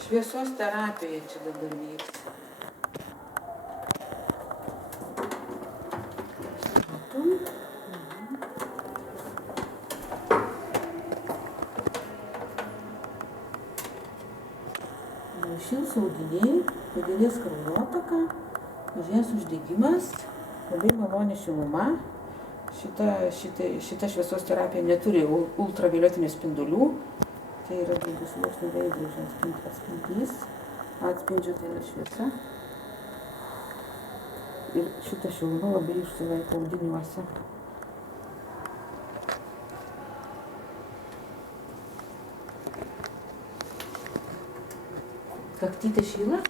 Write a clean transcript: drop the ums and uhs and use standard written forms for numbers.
Šviesos terapija čia dabar vyks. Šils audiniai, padidės kraujotaka, mažės uždegimas, labai maloni šiluma. Šita šviesos terapija neturi ultravioletinių spindulių. Tai yra daugiasluoksnių veidrodžio atspindys. Atspindžio tai yra šviesa. Ir šita šiluma labai išsilaiko audiniuose. Kaktytė šyla?